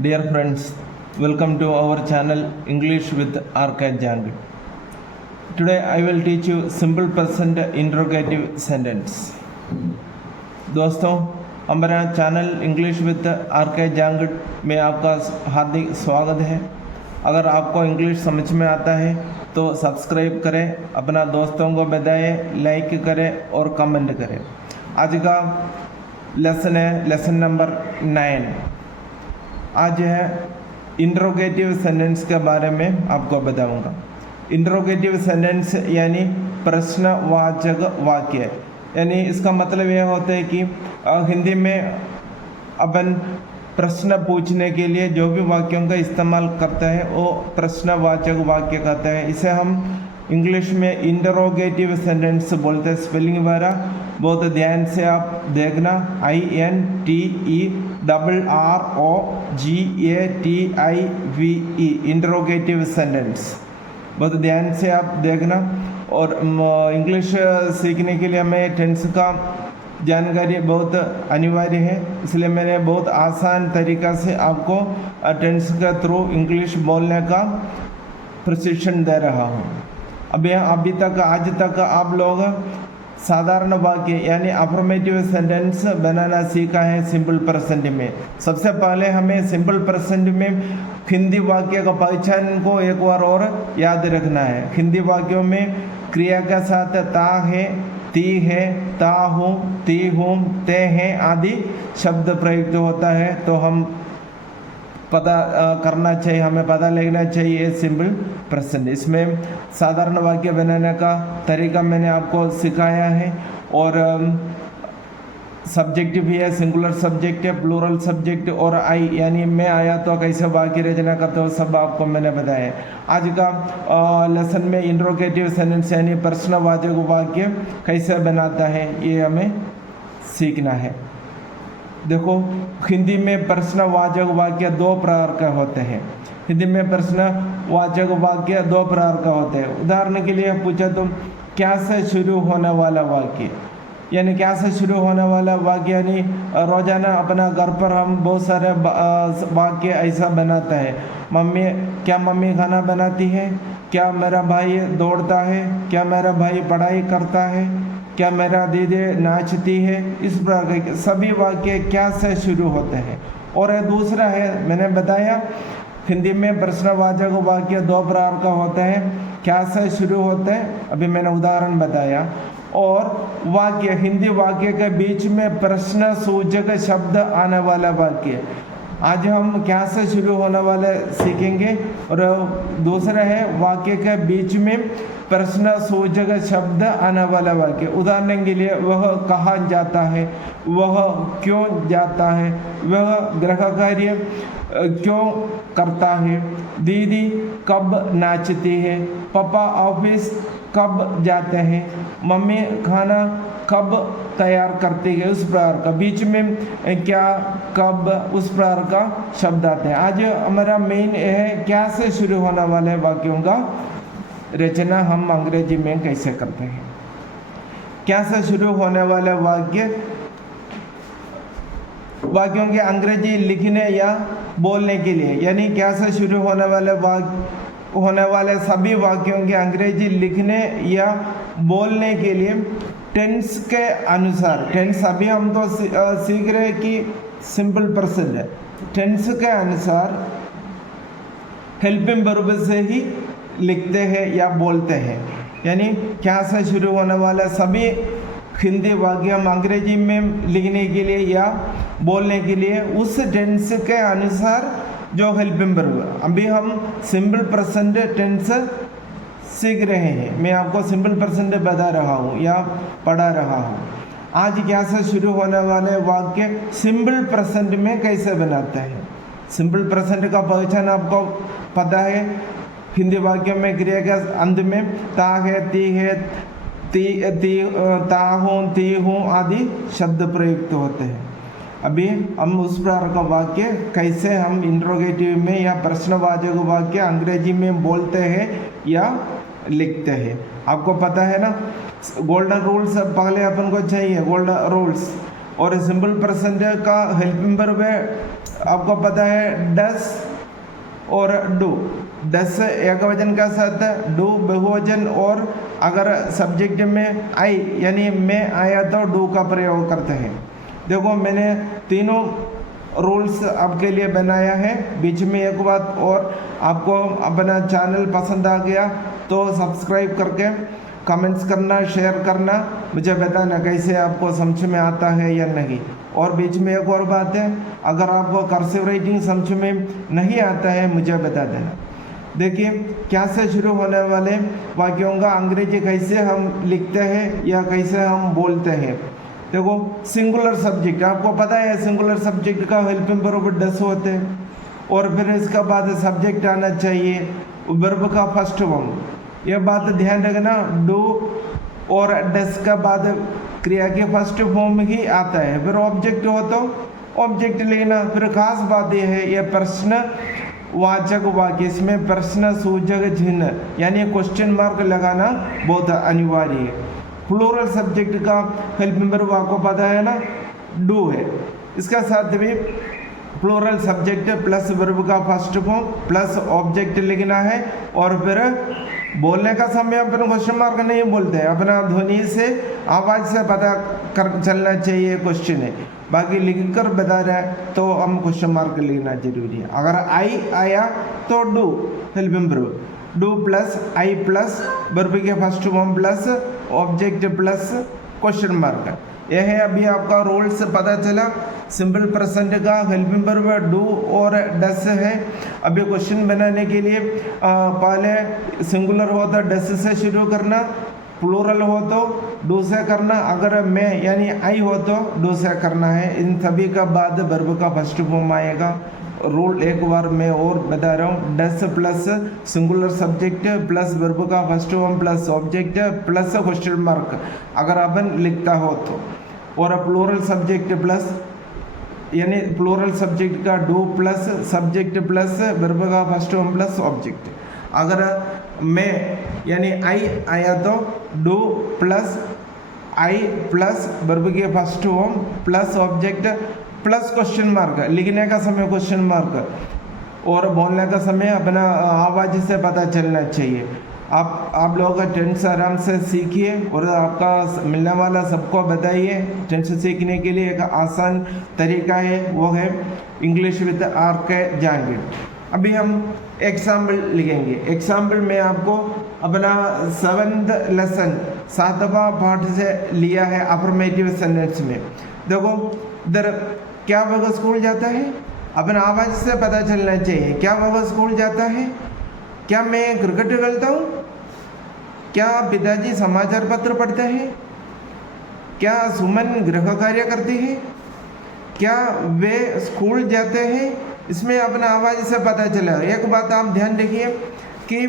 Dear friends, welcome to our channel English with Arcade Jungle. Today I will teach you simple present interrogative sentence. दोस्तों, हमारा channel English with R K जंग में आपका हार्दिक स्वागत है। अगर आपको इंग्लिश समझ में आता है तो सब्सक्राइब करें, अपना दोस्तों को बताएं, लाइक करें और कमेंट करें। आज का लेसन है लेसन नंबर 9। आज है इंट्रोगेटिव सेंटेंस के बारे में आपको बताऊंगा। इंट्रोगेटिव सेंटेंस यानी प्रश्नवाचक वाक्य, यानी इसका मतलब यह होता है कि हिंदी में अपन प्रश्न पूछने के लिए जो भी वाक्यों का इस्तेमाल करता है वो प्रश्नवाचक वाक्य कहते हैं। इसे हम इंग्लिश में इंटरोगेटिव सेंटेंस बोलते हैं। स्पेलिंग वगैरह बहुत ध्यान से आप देखना। INTERROGATIVE इंटरोगेटिव सेंटेंस बहुत ध्यान से आप देखना। और इंग्लिश सीखने के लिए हमें टेंस का जानकारी बहुत अनिवार्य है, इसलिए मैंने बहुत आसान तरीक़ा से आपको टेंस के थ्रू इंग्लिश बोलने का प्रशिक्षण दे रहा हूँ। अभी तक आज तक आप लोग साधारण वाक्य यानी अफर्मेटिव सेंटेंस बनाना सीखा है सिंपल प्रेजेंट में। सबसे पहले हमें सिंपल प्रेजेंट में हिंदी वाक्य का पहचान को एक बार और याद रखना है। हिंदी वाक्यों में क्रिया के साथ ता है, ती है, ता हूँ, ती हूँ, ते हैं आदि शब्द प्रयुक्त होता है, तो हम पता करना चाहिए, हमें पता लगना चाहिए सिंपल प्रेजेंट। इसमें साधारण वाक्य बनाने का तरीका मैंने आपको सिखाया है। और सब्जेक्ट भी है, सिंगुलर सब्जेक्ट है, प्लूरल सब्जेक्ट और आई यानी मैं आया तो कैसे वाक्य रचना करते हो सब आपको मैंने बताया है। आज का लेसन में इंट्रोगेटिव सेंटेंस यानी प्रश्नवाचक वाक्य कैसे बनाता है ये हमें सीखना है। देखो, हिंदी में प्रश्नवाचक वाक्य दो प्रकार के होते हैं। हिंदी में प्रश्नवाचक वाक्य दो प्रकार का होते हैं। उदाहरण के लिए पूछे तो क्या से शुरू होने वाला वाक्य, यानी क्या से शुरू होने वाला वाक्य यानी रोजाना अपना घर पर हम बहुत सारे वाक्य ऐसा बनाते हैं। क्या मम्मी खाना बनाती है, क्या मेरा भाई दौड़ता है, क्या मेरा भाई पढ़ाई करता है, क्या मेरा दीदी नाचती है। इस प्रकार के सभी वाक्य क्या से शुरू होते हैं। और दूसरा है, मैंने बताया हिंदी में प्रश्नवाचक वाक्य दो प्रकार का होता है। क्या से शुरू होते हैं, अभी मैंने उदाहरण बताया। और वाक्य, हिंदी वाक्य के बीच में प्रश्न सूचक शब्द आने वाला वाक्य। आज हम क्या से शुरू होने वाले सीखेंगे। और दूसरा है वाक्य के बीच में प्रश्न सूचक शब्द आने वाला वाक्य। उदाहरण के लिए वह कहाँ जाता है, वह क्यों जाता है, वह गृह कार्य क्यों करता है, दीदी कब नाचती है, पापा ऑफिस कब जाते हैं, मम्मी खाना कब तैयार करती है। उस प्रकार का बीच में क्या, कब, उस प्रकार का शब्द आते हैं। आज हमारा मेन है क्या से शुरू होने वाले वाक्यों का रचना हम अंग्रेजी में कैसे करते हैं। क्या से शुरू होने वाले वाक्यों के अंग्रेजी लिखने या बोलने के लिए, यानी क्या से शुरू होने वाले सभी वाक्यों के अंग्रेजी लिखने या बोलने के लिए टेंस के अनुसार, टेंस अभी हम तो सीख रहे हैं कि सिंपल प्रेजेंट है, टेंस के अनुसार हेल्पिंग वर्ब से ही लिखते हैं या बोलते हैं। यानी क्या से शुरू होने वाले सभी हिंदी वाक्य हम अंग्रेजी में लिखने के लिए या बोलने के लिए उस टेंस के अनुसार जो हेल्पिंग वर्ब, अभी हम सिंपल प्रेजेंट टेंस सीख रहे हैं। मैं आपको सिंपल प्रेजेंट बता रहा हूँ या पढ़ा रहा हूँ। आज क्या से शुरू होने वाले वाक्य सिंपल प्रेजेंट में कैसे बनाते हैं। सिंपल प्रेजेंट का पहचान आपको पता है। हिंदी वाक्यों में क्रिया के अंत में ता है, ती है, ता हूँ, ती हूँ आदि शब्द प्रयुक्त होते हैं। अभी हम उस प्रकार का वाक्य कैसे हम इंट्रोगेटिव में या प्रश्नवाचक वाक्य अंग्रेजी में बोलते हैं या लिखते हैं। आपको पता है ना, गोल्डन रूल्स पहले अपन को चाहिए, गोल्डन रूल्स। और सिंपल प्रेजेंट का हेल्पिंग वर्ब है आपको पता है डस और डू। डस एक वचन का साथ है, डू बहुवचन, और अगर सब्जेक्ट में आई यानी मैं आया तो डू का प्रयोग करते हैं। देखो मैंने तीनों रूल्स आपके लिए बनाया है। बीच में एक बात और, आपको अपना चैनल पसंद आ गया तो सब्सक्राइब करके कमेंट्स करना, शेयर करना, मुझे बताना कैसे आपको समझ में आता है या नहीं। और बीच में एक और बात है, अगर आपको कर्सिव राइटिंग समझ में नहीं आता है मुझे बता देना। देखिए क्या से शुरू होने वाले वाक्यों का अंग्रेजी कैसे हम लिखते हैं या कैसे हम बोलते हैं। देखो सिंगुलर सब्जेक्ट, आपको पता है सिंगुलर सब्जेक्ट का हेल्पिंग वर्ब डस होते हैं, और फिर इसका बाद सब्जेक्ट आना चाहिए, वर्ब का फर्स्ट फॉर्म। ये बात ध्यान रखना, डू और डस का बाद क्रिया के फर्स्ट फॉर्म ही आता है। फिर ऑब्जेक्ट हो तो ऑब्जेक्ट लेना। फिर खास बात यह है, यह प्रश्न वाचक वाक्य, इसमें प्रश्न सूचक चिन्ह यानी क्वेश्चन मार्क लगाना बहुत अनिवार्य है। प्लूरल सब्जेक्ट का हेल्पिंग वर्ब आपको पता है ना, डू है। इसका साथ भी प्लूरल सब्जेक्ट प्लस वर्ब का फर्स्ट फॉर्म प्लस ऑब्जेक्ट लिखना है, और फिर बोलने का समय अपन क्वेश्चन मार्क नहीं बोलते हैं, अपना ध्वनि से आवाज़ से पता कर चलना चाहिए क्वेश्चन है। बाकी लिख कर बता रहा है तो हम क्वेश्चन मार्क लिखना जरूरी है। अगर आई आया तो do helping verb, do plus I plus verb के first form plus object plus question mark. यह है अभी आपका रूल्स पता चला। सिंपल प्रेजेंट का हेल्पिंग वर्ब डू और डस है। अभी क्वेश्चन बनाने के लिए पहले सिंगुलर हो तो डस से शुरू करना, प्लूरल हो तो डू से करना, अगर मैं यानी आई हो तो डू से करना है। इन सभी का बाद वर्ब का फर्स्ट फॉर्म आएगा। रूल एक बार मैं और बता रहा हूँ, does plus singular subject plus verb का first form plus object plus question mark अगर अपन लिखता हो तो, और प्लूरल सब्जेक्ट प्लस यानी प्लूरल सब्जेक्ट का do plus subject plus verb का फर्स्ट फॉर्म प्लस ऑब्जेक्ट। अगर मैं यानी आई आया तो do plus I plus verb के first form plus object plus question mark, लिखने का समय क्वेश्चन मार्क, और बोलने का समय अपना आवाज़ से पता चलना चाहिए। आप लोगों का टेंस आराम से सीखिए और आपका मिलने वाला सबको बताइए। टेंस सीखने के लिए एक आसान तरीका है, वो है इंग्लिश विद RK जहांगीर। अभी हम एग्जाम्पल लिखेंगे। एग्जाम्पल में आपको अपना 7th लेसन 7वां पाठ से लिया है अफर्मेटिव सेंटेंस में। देखो इधर, क्या वह स्कूल जाता है, अपना आवाज़ से पता चलना चाहिए। क्या वह स्कूल जाता है? क्या मैं क्रिकेट खेलता हूँ? क्या पिताजी समाचार पत्र पढ़ते हैं? क्या सुमन गृह कार्य करती है? क्या वे स्कूल जाते हैं? इसमें अपना आवाज़ से पता चला। एक बात आप ध्यान रखिए कि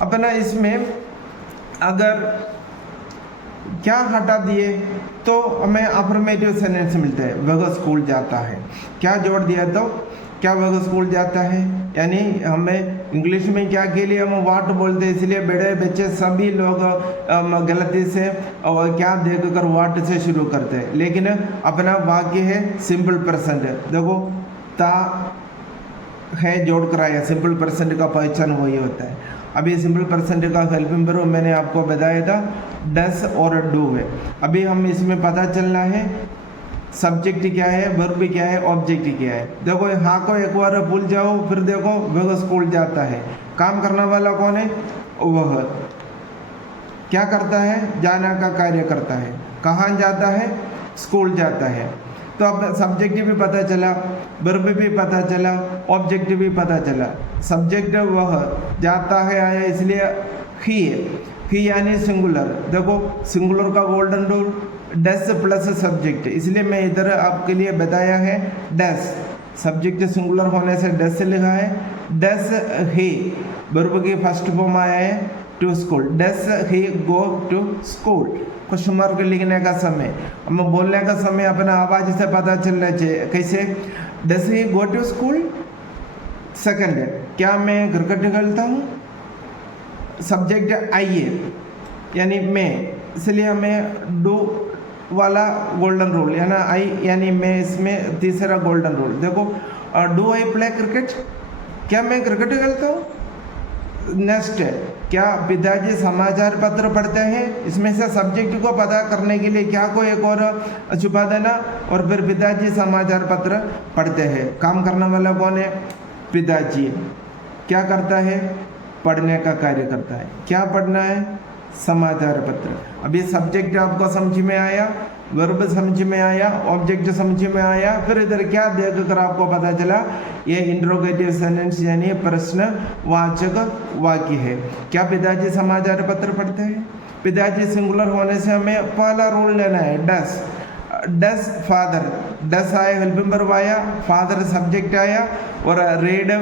अपना इसमें अगर क्या हटा दिए तो हमें अफर्मेटिव सेंटेंस मिलता है, वह स्कूल जाता है। क्या जोड़ दिया तो क्या वह स्कूल जाता है, यानी हमें इंग्लिश में क्या के लिए हम वाट बोलते हैं, इसलिए बड़े बच्चे सभी लोग गलती से और क्या देखकर वाट से शुरू करते हैं। लेकिन अपना वाक्य है सिंपल प्रेजेंट। देखो ता है जोड़ कर आया, सिंपल प्रेजेंट का पहचान वही होता है। अभी सिंपल प्रेजेंट का हेल्पिंग वर्ब मैंने आपको बताया था, डस और डू है। अभी हम इसमें पता चलना है सब्जेक्ट क्या है, वर्ब क्या है, ऑब्जेक्ट क्या है। देखो हाँ को एक बार भूल जाओ, फिर देखो वह स्कूल जाता है। काम करने वाला कौन है? वह क्या करता है? जाना का कार्य करता है। कहाँ जाता है? स्कूल जाता है। तो अब सब्जेक्ट भी पता चला, वर्ब भी पता चला, ऑब्जेक्ट भी पता चला। सब्जेक्ट वह जाता है आया, इसलिए ही है, ही यानी सिंगुलर। देखो सिंगुलर का गोल्डन रूल डस प्लस सब्जेक्ट, इसलिए मैं इधर आपके लिए बताया है डस। सब्जेक्ट सिंगुलर होने से डस लिखा है। डस ही वर्ब की फर्स्ट फॉर्म आया है to school. Does he go to school. Question mark लिखने का समय, हम बोलने का समय अपना आवाज़ से पता चलना चाहिए। कैसे? डस he go to school. Second, क्या मैं क्रिकेट खेलता हूँ? सब्जेक्ट आई है यानी मैं, इसलिए हमें डू वाला गोल्डन रूल यानी आई यानी मैं, इसमें तीसरा गोल्डन रूल। देखो डू आई प्ले क्रिकेट, क्या मैं क्रिकेट खेलता हूँ। नेक्स्ट है, क्या पिताजी समाचार पत्र पढ़ते हैं। इसमें से सब्जेक्ट को पता करने के लिए क्या को एक और छुपा देना, और फिर पिताजी समाचार पत्र पढ़ते हैं। काम करने वाला कौन है, पिताजी। क्या करता है, पढ़ने का कार्य करता है। क्या पढ़ना है, समाचार पत्र। अभी सब्जेक्ट आपको समझ में आया, वर्ब समझ में आया, ऑब्जेक्ट समझ में आया, फिर इधर क्या देखकर आपको पता चला, ये इंट्रोगेटिव सेंटेंस यानी प्रश्नवाचक वाक्य है। क्या पिताजी समाचार पत्र पढ़ते हैं। पिताजी सिंगुलर होने से हमें पहला रूल लेना है, डस। डस फादर, डस आया, हेल्पिंग वर्ब आया, फादर सब्जेक्ट आया, और रीड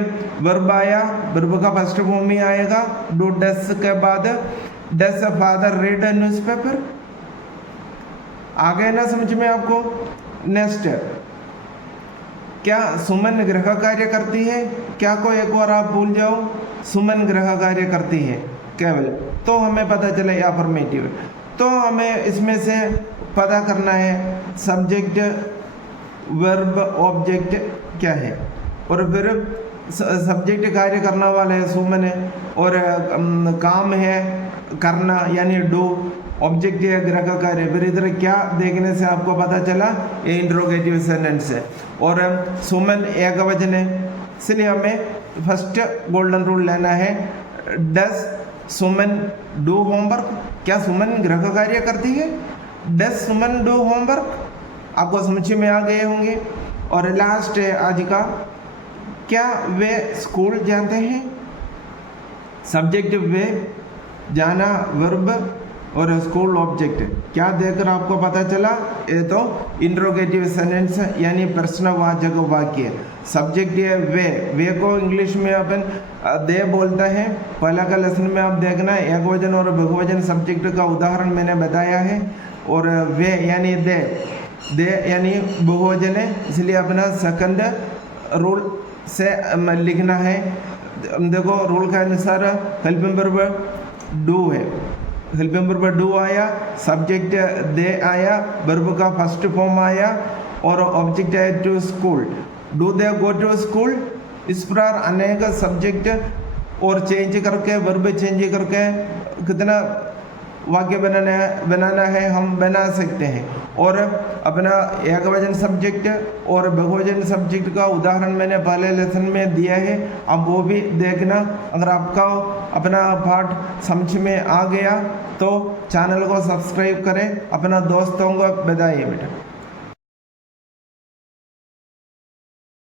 वर्ब आया, वर्ब का फर्स्ट फॉर्म ही आएगा। डू डस के बाद डस फादर रीड न्यूज़पेपर। आ गए ना समझ में आपको। नेक्स्ट, क्या सुमन गृह कार्य करती है। क्या को एक बार आप भूल जाओ, सुमन गृह कार्य करती है केवल, तो हमें पता चले अफर्मेटिव। तो हमें इसमें से पता करना है सब्जेक्ट वर्ब ऑब्जेक्ट क्या है, और फिर सब्जेक्ट कार्य करने वाला है सुमन है, और काम है करना यानी डू, ऑब्जेक्ट है गृह का कार्य। फिर इधर क्या देखने से आपको पता चला, ये इंट्रोगेटिव सेंटेंस है, और सुमन एक वचन है, इसलिए हमें फर्स्ट गोल्डन रूल लेना है, डस सुमन डू होमवर्क। क्या सुमन गृह का कार्य करती है, डस सुमन डू होमवर्क। आपको समझ में आ गए होंगे। और लास्ट है आज का, क्या वे स्कूल जाते हैं। सब्जेक्ट वे, जाना वर्ब, और स्कूल ऑब्जेक्ट। क्या देखकर आपको पता चला, ये तो इंट्रोगेटिव सेंटेंस यानी प्रश्नवाचक वाक्य। सब्जेक्ट है वे को इंग्लिश में अपन दे बोलता है। पहला का लेसन में आप देखना, एक वचन और बहुवचन सब्जेक्ट का उदाहरण मैंने बताया है। और वे यानी दे यानी बहुवचन है, इसलिए अपना सेकंड रूल से लिखना है। देखो रूल के अनुसार हेल्पिंग वर्ब डू है, हेल्पिंग वर्ब डू आया, सब्जेक्ट दे आया, वर्ब का फर्स्ट फॉर्म आया, और ऑब्जेक्ट है to school. Do they go to school. इस प्रकार अनेक सब्जेक्ट और चेंज करके, वर्ब चेंज करके कितना वाक्य बनाना है हम बना सकते हैं। और अपना एक वचन सब्जेक्ट और बहुवचन सब्जेक्ट का उदाहरण मैंने पहले लेसन में दिया है, अब वो भी देखना। अगर आपका अपना पाठ समझ में आ गया तो चैनल को सब्सक्राइब करें, अपना दोस्तों को बताइए बेटा।